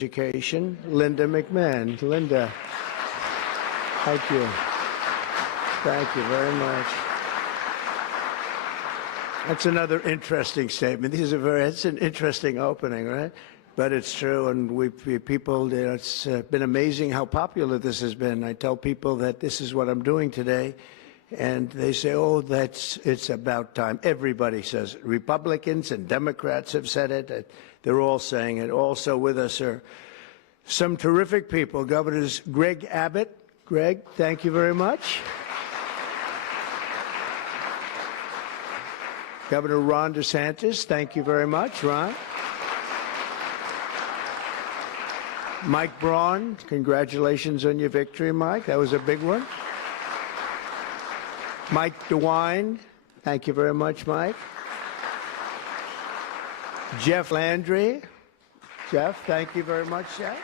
Education, Linda McMahon. Linda, thank you. Thank you very much. That's another interesting statement. It's an interesting opening, right? But it's true, and it's been amazing how popular this has been. I tell people that this is what I'm doing today, and they say, oh, it's about time. Everybody says it. Republicans and Democrats have said it. They're all saying it. Also with us are some terrific people. Governors Greg Abbott. Greg, thank you very much. Governor Ron DeSantis, thank you very much, Ron. Mike Braun, congratulations on your victory, Mike. That was a big one. Mike DeWine, thank you very much, Mike. Jeff Landry. Jeff, thank you very much, Jeff.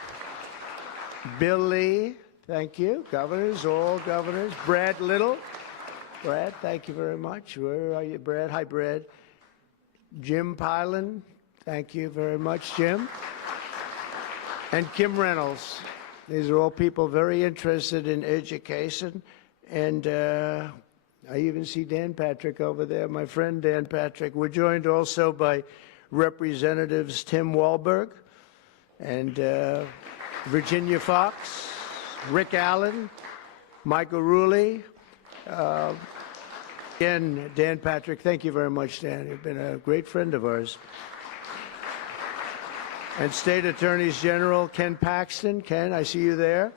Bill Lee, thank you. Governors, all governors. Brad Little. Brad, thank you very much. Where are you, Brad? Hi, Brad. Jim Pilan, thank you very much, Jim. And Kim Reynolds. These are all people very interested in education. And I even see Dan Patrick over there, my friend Dan Patrick. We're joined also by Representatives Tim Walberg and Virginia Fox, Rick Allen, Michael Rulli. Again, Dan Patrick, thank you very much, Dan. You've been a great friend of ours. And State Attorneys General Ken Paxton. Ken, I see you there.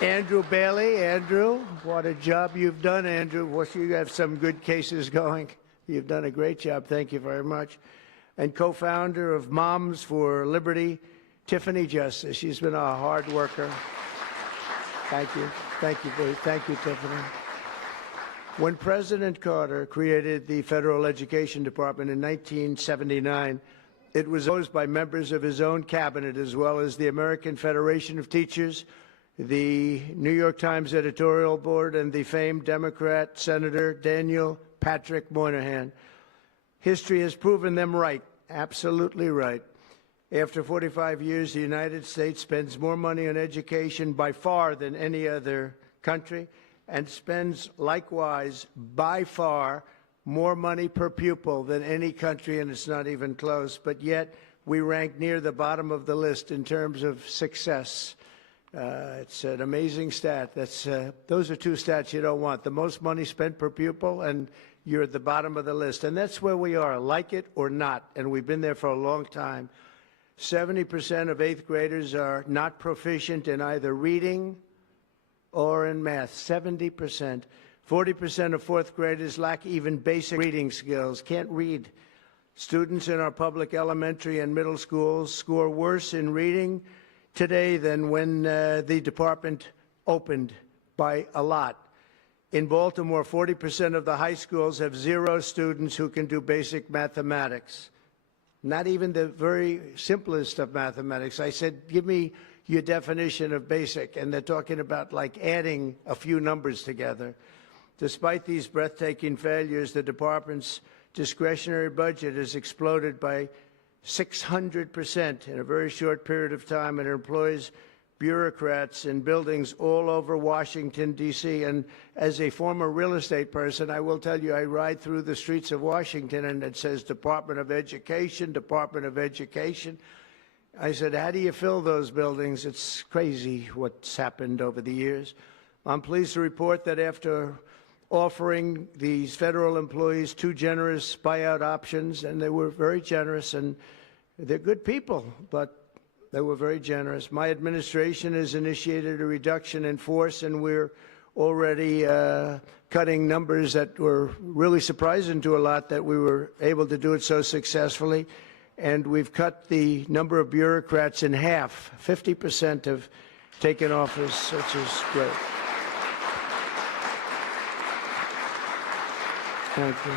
Andrew Bailey. Andrew, what a job you've done, Andrew. You have some good cases going. You've done a great job. Thank you very much. And co-founder of Moms for Liberty, Tiffany Justice. She's been a hard worker. Thank you. Thank you, Bruce. Thank you, Tiffany. When President Carter created the Federal Education Department in 1979, it was opposed by members of his own cabinet, as well as the American Federation of Teachers, the New York Times editorial board, and the famed Democrat Senator Daniel Patrick Moynihan. History has proven them right, absolutely right. After 45 years, the United States spends more money on education by far than any other country, and spends likewise by far more money per pupil than any country, and it's not even close. But yet we rank near the bottom of the list in terms of success. It's an amazing stat. Those are two stats you don't want. The most money spent per pupil, and you're at the bottom of the list. And that's where we are, like it or not. And we've been there for a long time. 70% of 8th graders are not proficient in either reading or in math. 70%. 40% of 4th graders lack even basic reading skills, can't read. Students in our public elementary and middle schools score worse in reading today than when the department opened, by a lot. In Baltimore, 40% of the high schools have 0 students who can do basic mathematics. Not even the very simplest of mathematics. I said, give me your definition of basic, and they're talking about like adding a few numbers together. Despite these breathtaking failures, the department's discretionary budget has exploded by 600% in a very short period of time, and it employs bureaucrats in buildings all over Washington, D.C. And as a former real estate person, I will tell you, I ride through the streets of Washington, and it says Department of Education, Department of Education. I said, how do you fill those buildings? It's crazy what's happened over the years. I'm pleased to report that after offering these federal employees 2 generous buyout options, and they were very generous, and they're good people, but they were very generous. My administration has initiated a reduction in force, and we're already cutting numbers that were really surprising to a lot, that we were able to do it so successfully. And we've cut the number of bureaucrats in half. 50% have taken office, which is great. Thank you.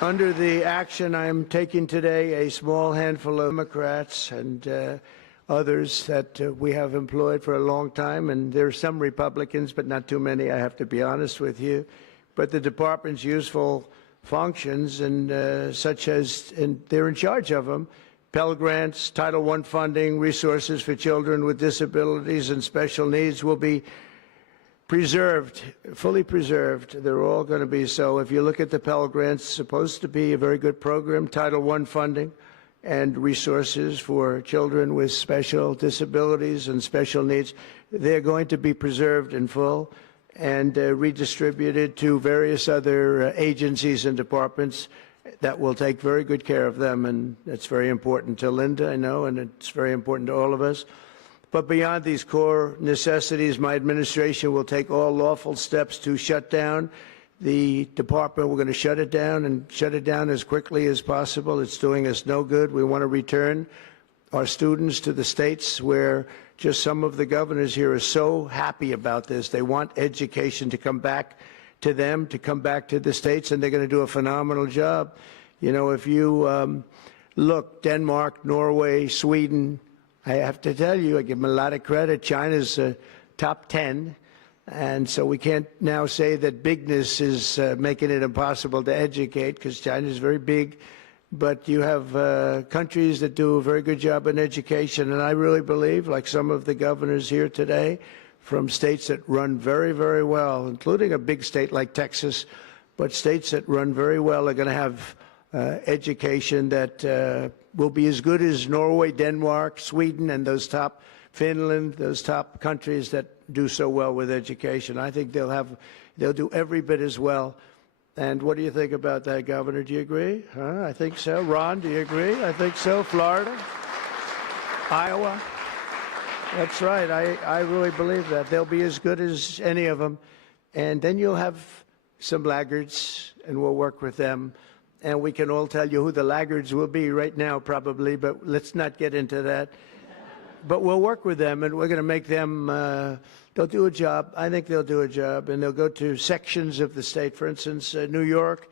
Under the action I'm taking today, a small handful of Democrats and others that we have employed for a long time, and there are some Republicans, but not too many, I have to be honest with you. But the department's useful functions, and such as, and they're in charge of them, Pell Grants, Title I funding, resources for children with disabilities and special needs will be preserved, fully preserved. They're all going to be so. If you look at the Pell Grants, it's supposed to be a very good program, Title I funding and resources for children with special disabilities and special needs. They're going to be preserved in full and redistributed to various other agencies and departments that will take very good care of them. And that's very important to Linda, I know, and it's very important to all of us. But beyond these core necessities, my administration will take all lawful steps to shut down the department. We're going to shut it down and shut it down as quickly as possible. It's doing us no good. We want to return our students to the states where just some of the governors here are so happy about this. They want education to come back to them, to come back to the states, and they're going to do a phenomenal job. You know, if you look, Denmark, Norway, Sweden, I have to tell you, I give them a lot of credit. China's top 10. And so we can't now say that bigness is making it impossible to educate, because China is very big. But you have countries that do a very good job in education. And I really believe, like some of the governors here today, from states that run very, very well, including a big state like Texas, but states that run very well are going to have education that will be as good as Norway, Denmark, Sweden, and those top, Finland, those top countries that do so well with education. I think they'll do every bit as well. And what do you think about that, Governor? Do you agree? I think so. Ron, do you agree? I think so. Florida? Iowa? That's right. I really believe that. They'll be as good as any of them. And then you'll have some laggards, and we'll work with them. And we can all tell you who the laggards will be right now, probably, but let's not get into that. But we'll work with them, and we're going to make them, they'll do a job. I think they'll do a job, and they'll go to sections of the state. For instance, New York,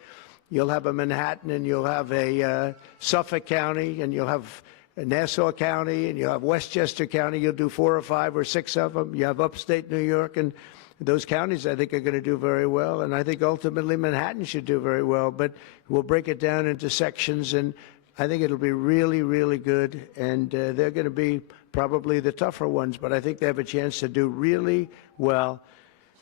you'll have a Manhattan, and you'll have a Suffolk County, and you'll have Nassau County, and you'll have Westchester County. You'll do 4 or 5 or 6 of them. You have upstate New York, and those counties, I think, are going to do very well. And I think ultimately Manhattan should do very well. But we'll break it down into sections, and I think it'll be really, really good. And they're going to be probably the tougher ones, but I think they have a chance to do really well.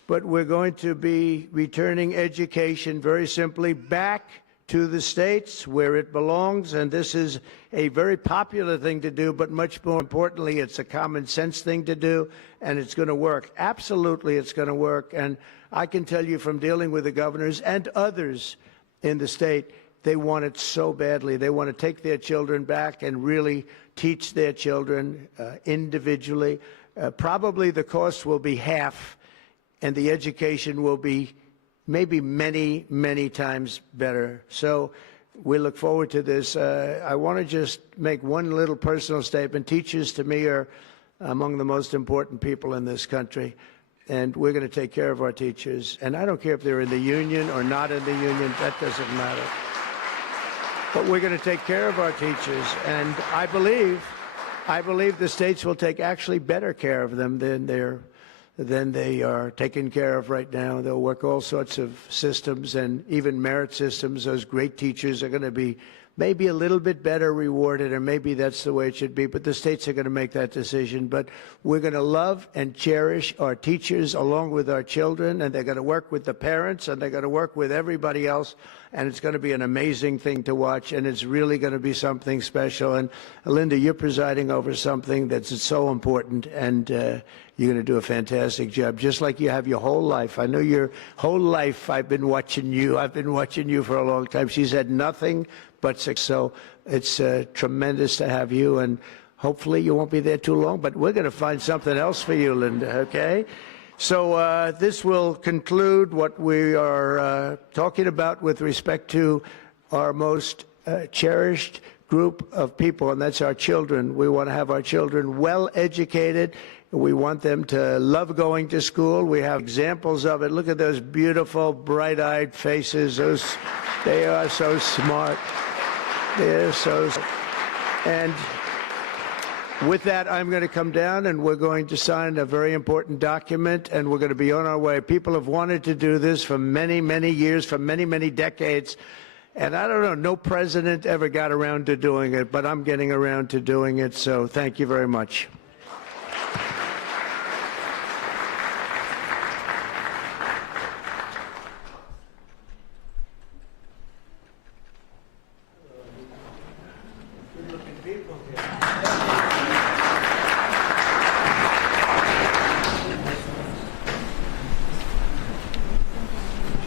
But we're going to be returning education very simply back to the states where it belongs, and this is a very popular thing to do, but much more importantly, it's a common sense thing to do, and it's going to work. Absolutely, it's going to work. And I can tell you from dealing with the governors and others in the state, they want it so badly. They want to take their children back and really teach their children individually. Probably the cost will be half, and the education will be maybe many, many times better. So we look forward to this. I want to just make one little personal statement. Teachers, to me, are among the most important people in this country, and we're going to take care of our teachers. And I don't care if they're in the union or not in the union. That doesn't matter. But we're going to take care of our teachers, and I believe the states will take actually better care of them than they are taken care of right now. They'll work all sorts of systems and even merit systems. Those great teachers are going to be maybe a little bit better rewarded, or maybe that's the way it should be, but the states are going to make that decision. But we're going to love and cherish our teachers along with our children, and they're going to work with the parents, and they're going to work with everybody else, and it's going to be an amazing thing to watch, and it's really going to be something special. And Linda, you're presiding over something that's so important, and you're going to do a fantastic job, just like you have your whole life. I know your whole life I've been watching you. I've been watching you for a long time. She's had nothing but success. So it's tremendous to have you, and hopefully you won't be there too long, but we're going to find something else for you, Linda, okay? So this will conclude what we are talking about with respect to our most cherished group of people, and that's our children. We want to have our children well educated. We want them to love going to school. We have examples of it. Look at those beautiful, bright-eyed faces. They are so smart. They're so smart. And with that, I'm going to come down, and we're going to sign a very important document, and we're going to be on our way. People have wanted to do this for many, many years, for many, many decades. And I don't know, no president ever got around to doing it, but I'm getting around to doing it, so thank you very much.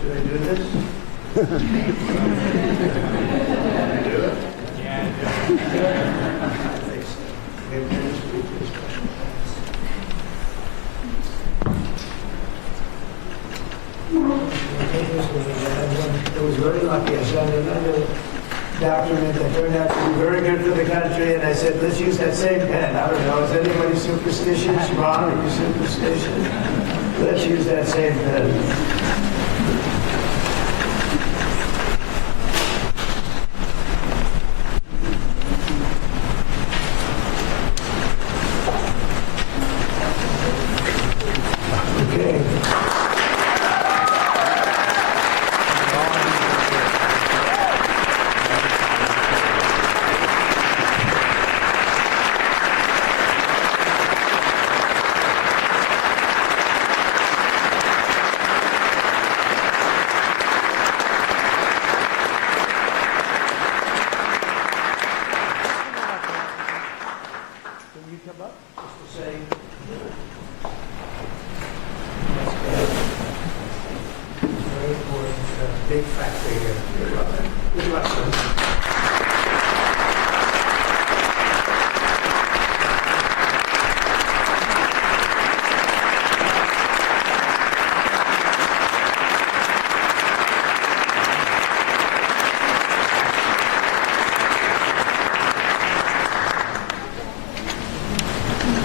Should I do this? I was very lucky. I signed another document that turned out to be very good for the country, and I said, let's use that same pen. I don't know, is anybody superstitious? Ron, are you superstitious? Let's use that same pen. Okay. Can you come up just to say? Very important, big factor here. Good luck. Good luck, son.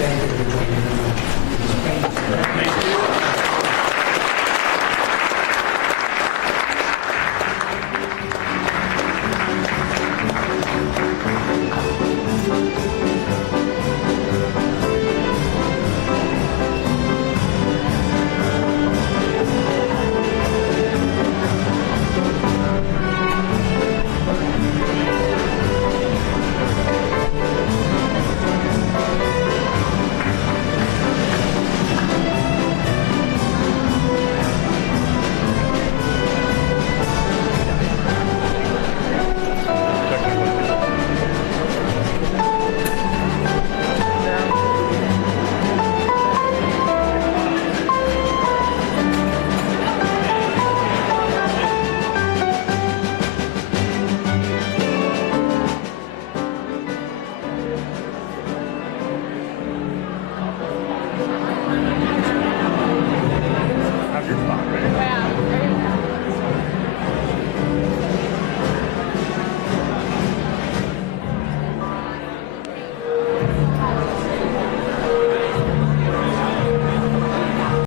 Thank you, everybody.